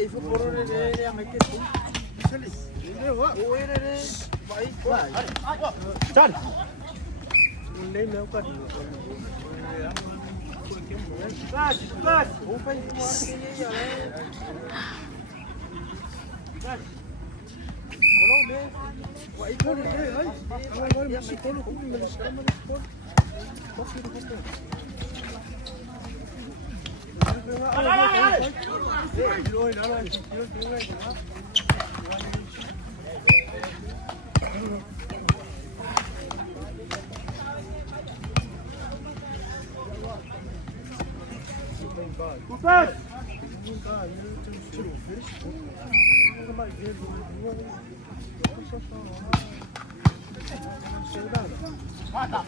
Il faut courir les mecs. Chân. Lấy nếu cần cũng phải vậy thôi đấy ấy thôi mình sẽ có nó cũng mình sẽ có khi nó không được rồi nó rồi chưa đây Cupad! Mata!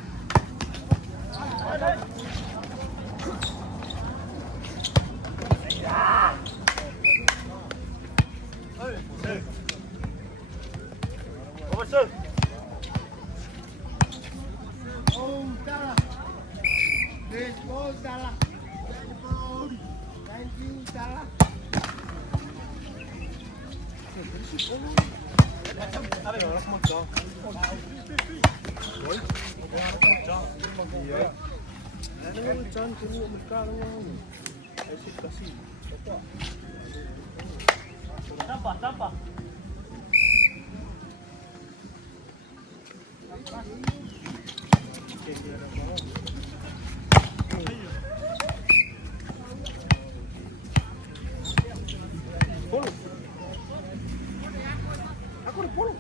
Oversee! Oh, Tala! Let's go, Tala! Thank you, Tala! Tampak. Polo. Aku ada polo.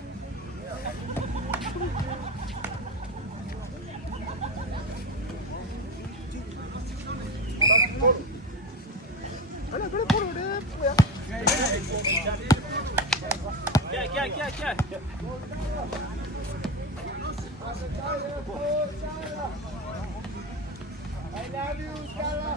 Ada polo deh, ya. Kia. I love you, Stella.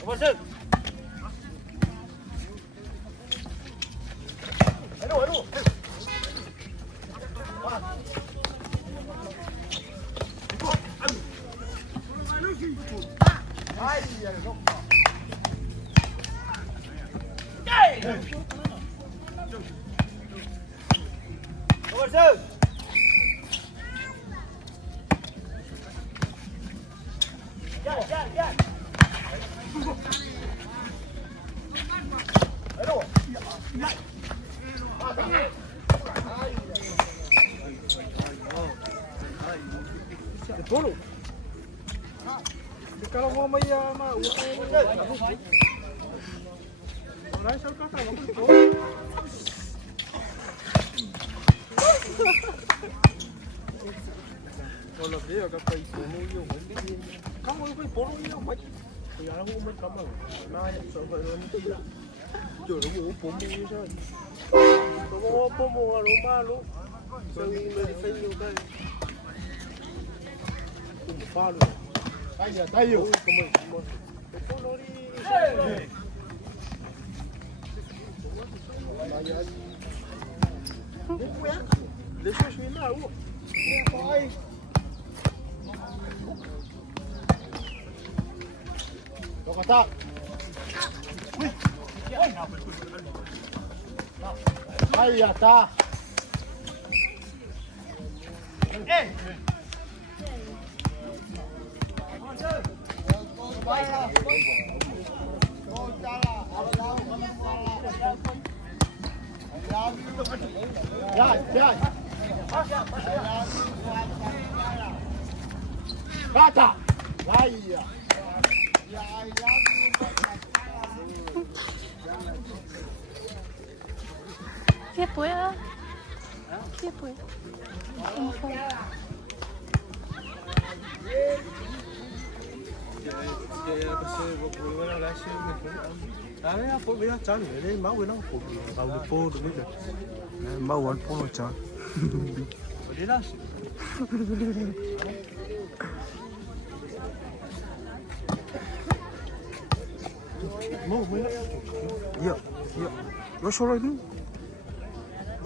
Oversee. Aduh. Oversee. Ya. Aduh. Polo. Kalau mau maya mau orang sao kata kamu itu kalau dia kata itu mulu kamu itu polo ini apa ya aku mau kamu nah ya sampai orang itu lah jadi mau polo ini saja mau polo malu sering melihat juga Paulo. Tayo. Polo ni. Deixa eu ir na rua. Vai. Toca tá. Aí já tá. Ei. Ya. Kata. Iya. Ya, I love you. ¿Qué pueda? ¿Qué puede? Đấy, phố bây giờ chán rồi đấy, máu với nó cũng vào được phố được bây giờ. Máu vẫn phố nó chán. Ở đây đó. Mau banyak. Iya, iya. Lo solo ini.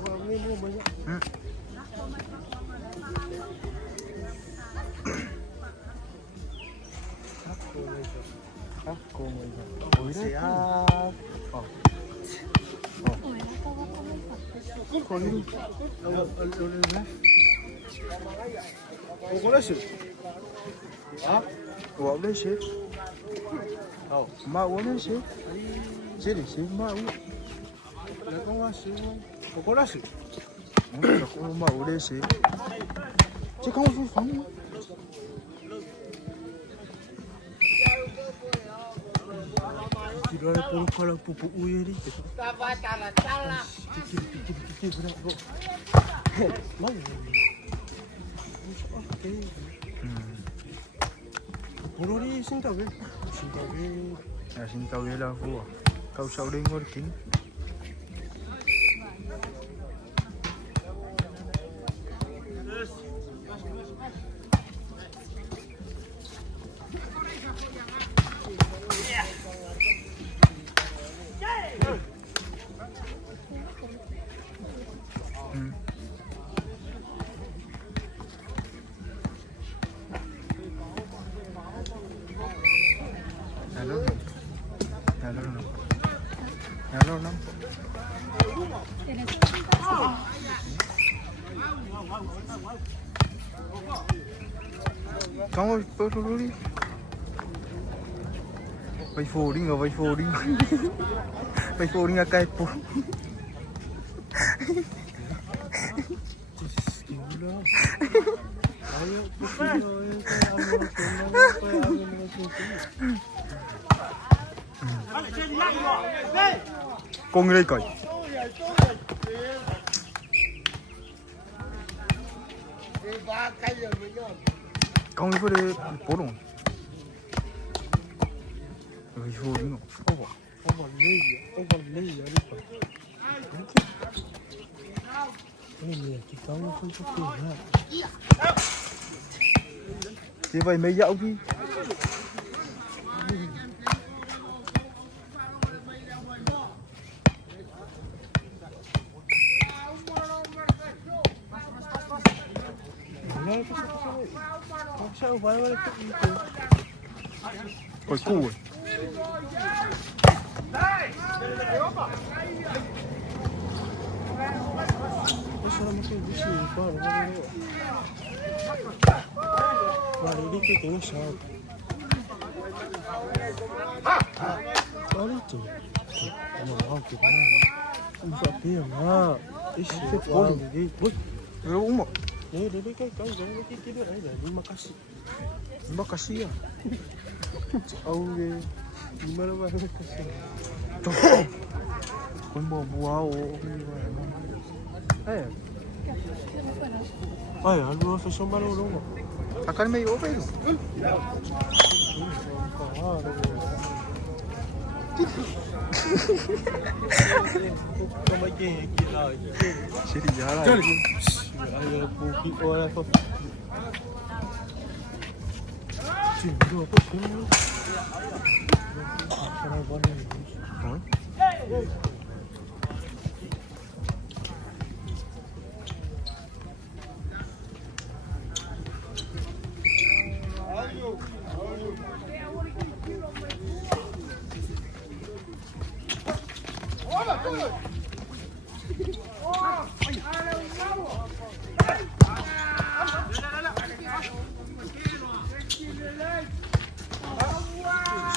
Mau banyak. Aku mau siap. Oh. Kau ni. Kau lesson. Ah? Wa lên xí. Oh. Mà uống lên xí. Xí đi xí mà uống. Nak kau lesson. Kau lesson. Cũng mà uống lên xí. Chứ không phải phóng. Tidak ada pun kalau pupuk uye ni. Fikir berat kok. Mana? Okay. Puro ni sinta be. À, xin tao ghé là vua. Câu sau đây ngồi kín. Hello, Nam. Kamu perlu đi. Vai folding à, vai folding. Vai folding à cái po. Gila. Ayo, Con đi coi. Con đi đi bố đồng. Vai folding à. Ông còn lấy gì đi coi. Cái này chỉ có không có tiền ha. Thì vậy mấy dạo đi. Sao phải vậy? Coi cù rồi. Sao mà cái gì quá rồi? Qua đi cái tiếng sao? Qua đi chứ. Mà không kịp nữa. Không sợ tiền mà. Ít sẽ qua đi. Rồi uống một. Để cái đó đấy là đi makasih. Makasih ya. Ông đi. Gimana Bang? Tuh. Con bò buao. Ay, ano sa sumalo mo? Akan may open. Siri jalan. Ayo puki orang tu. Cuma apa sih? Cara mana?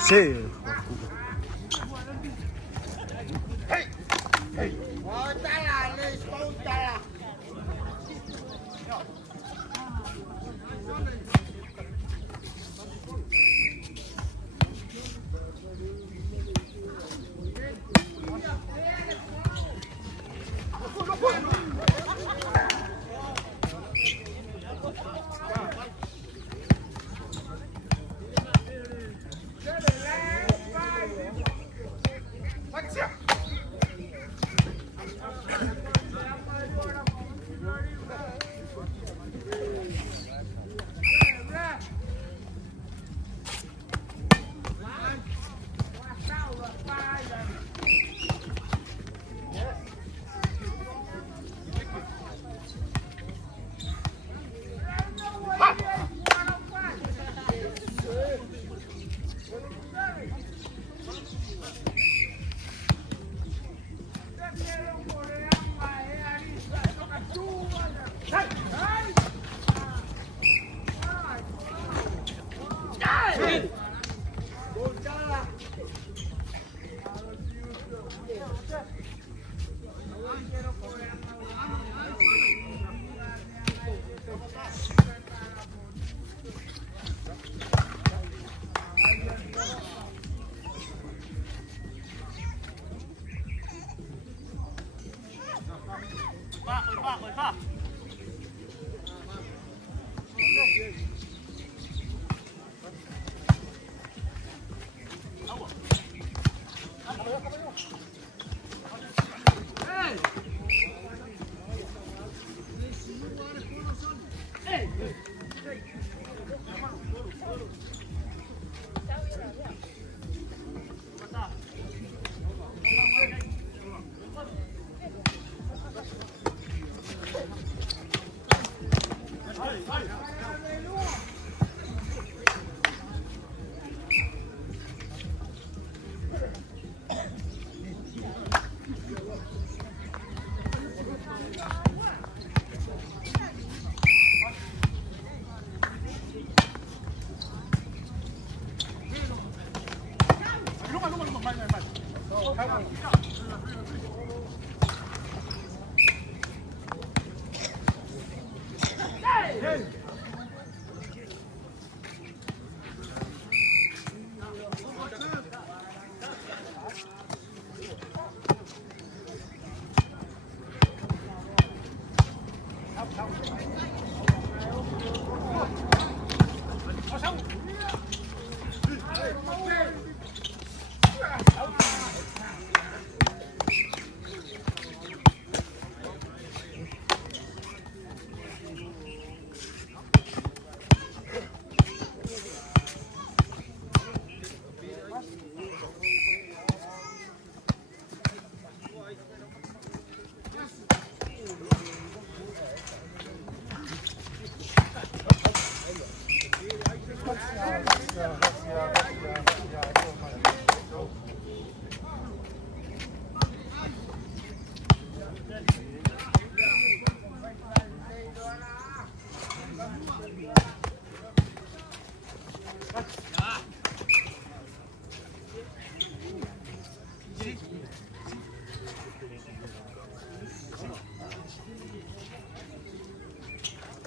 Sí.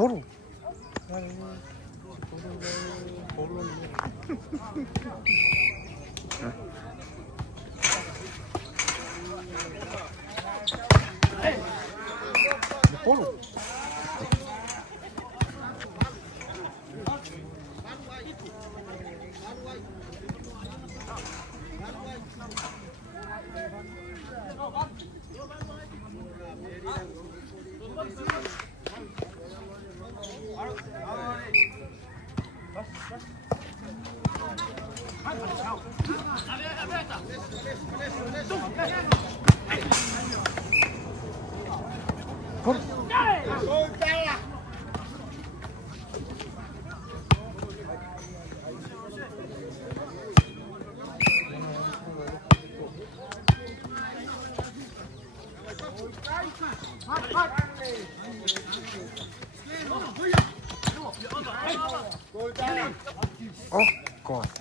도로. 도로. Oh God.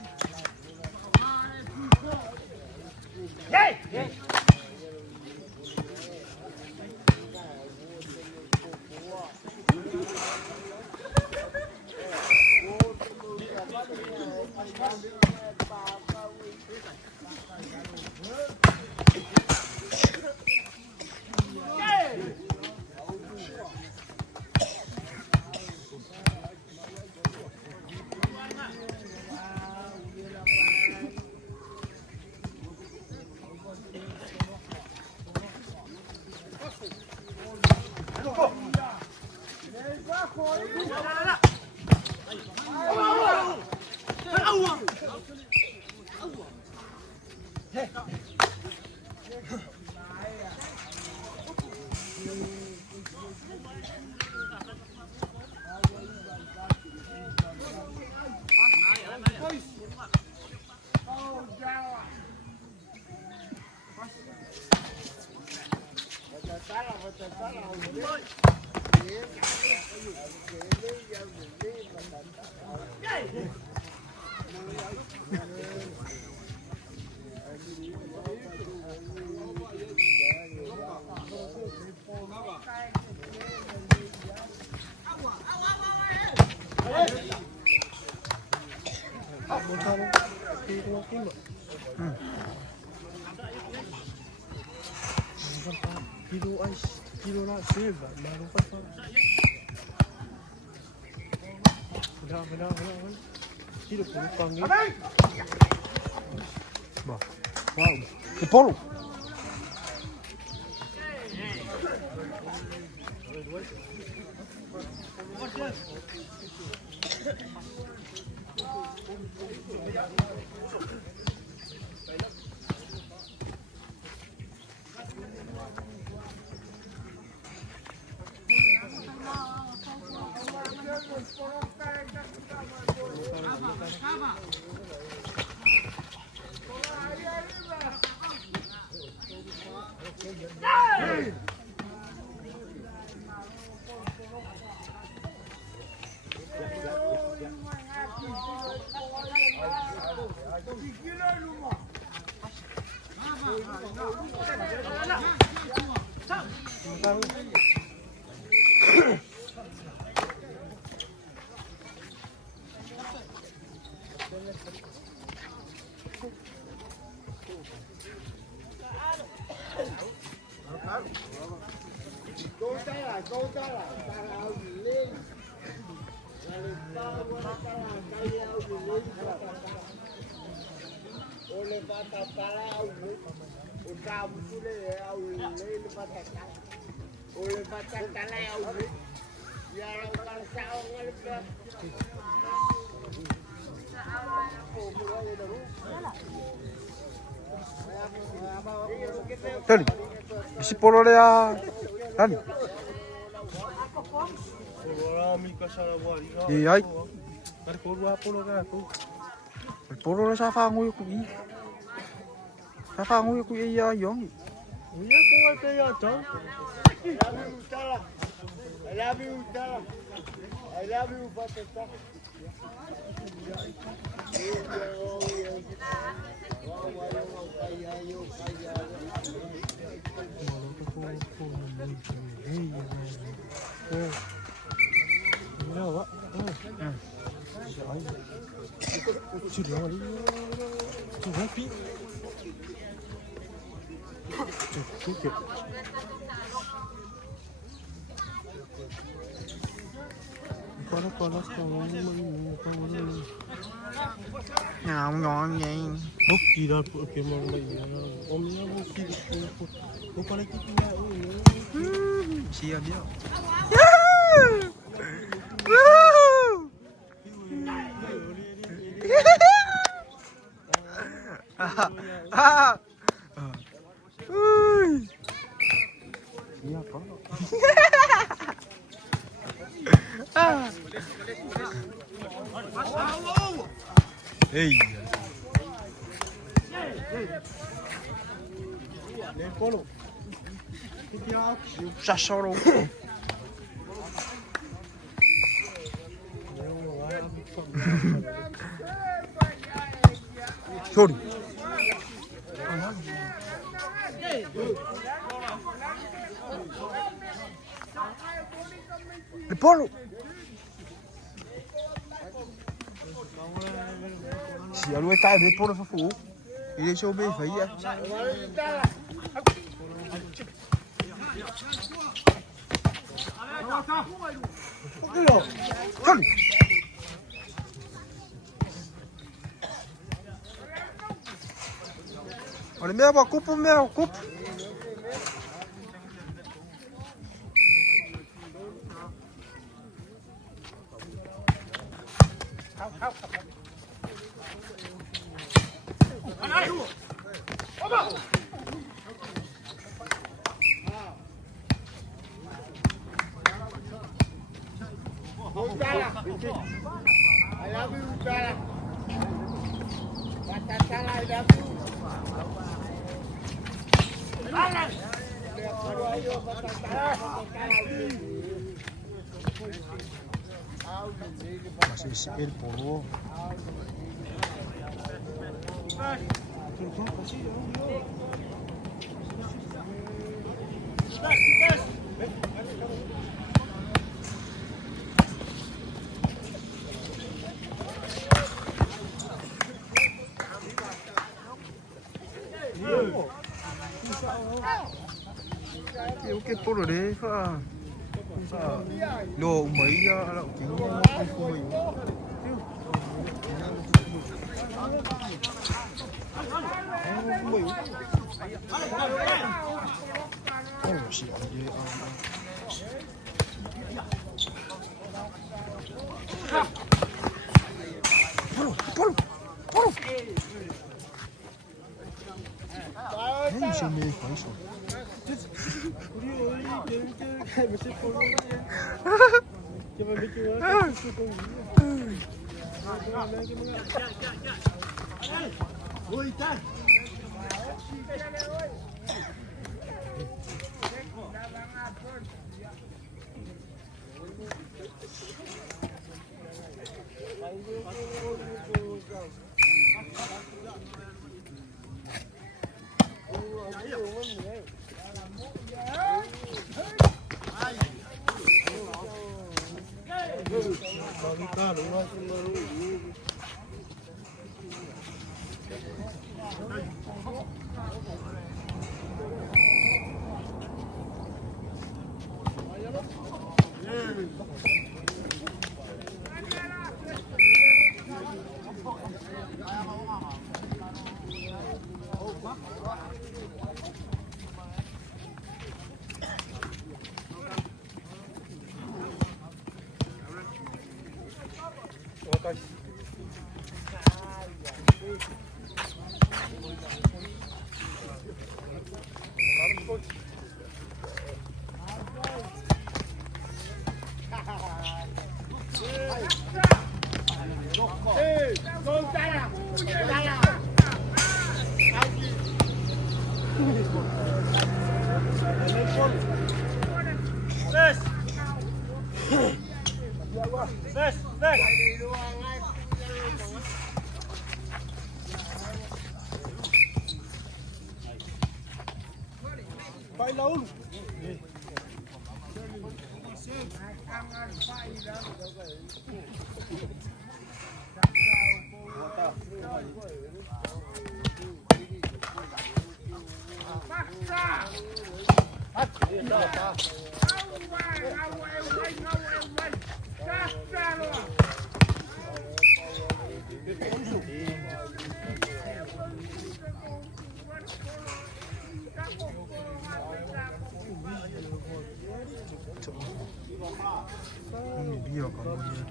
비도 아이씨. tiro lá, serva, mas não faz nada. Vai. Tira por um pangue. 이 바로. Dani, isi polorea. Dani. Iya, ai. Polo sa fa ngui ku i. Sa fa ngui ku i ya yong. Uya kung ay kaya ito? I love you, Tala. I love you, Patata. Nào ngon vậy. Bốc kỳ đó cái món này ôm nhau bốc kỳ bốc con này cái Chia biết. Iya có. Ei. Lên con luôn. Sasoro. 소리. Polo. Si a lui tai be polo fa fu. Ile show be fa ya. Sono. Olha meu cupo meu cupo. I love you, Tala. Patata, I love you. Masih sipil polo. cái polo đấy pha đồ mấy là kính không mình oh shit polo nem sei meio com isso 우리 원래 저 무슨 포로야? 저번 느낌 와. Kami rumah semaru. Phải lâu. Ông bia có bao nhiêu?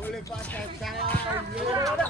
Boleh pakai salah.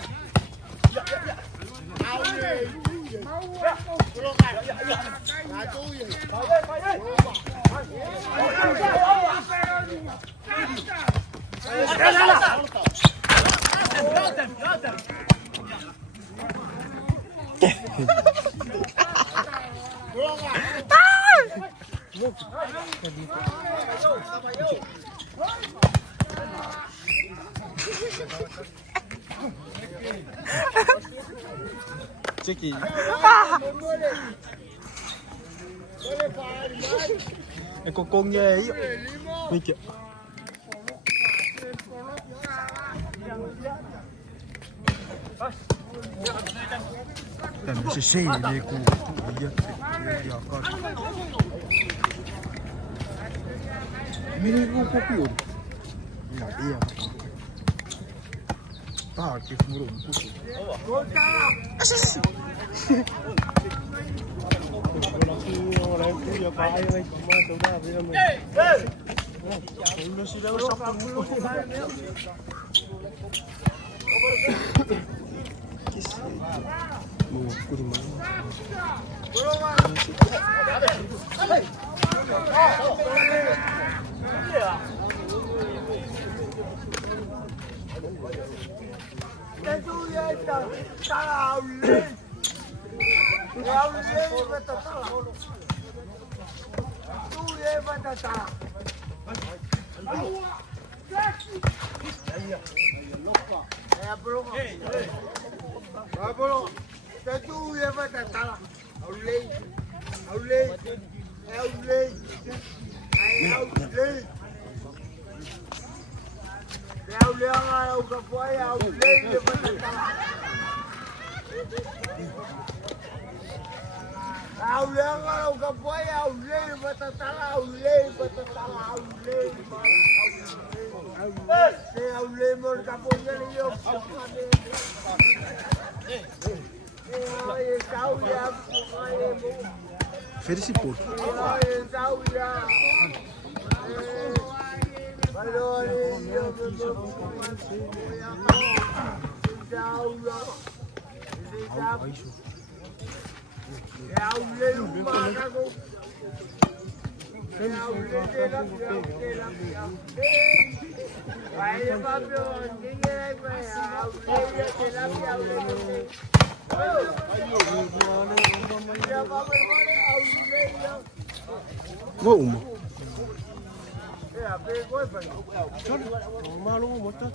Chicky. Con nghe ấy. Đi kìa. Tầm sẽ xây để cô bây giờ con. Mini cô có biểu. Là đi à. Ta cái muro cô. Vedi si può. Mo umo. Malu mo ta.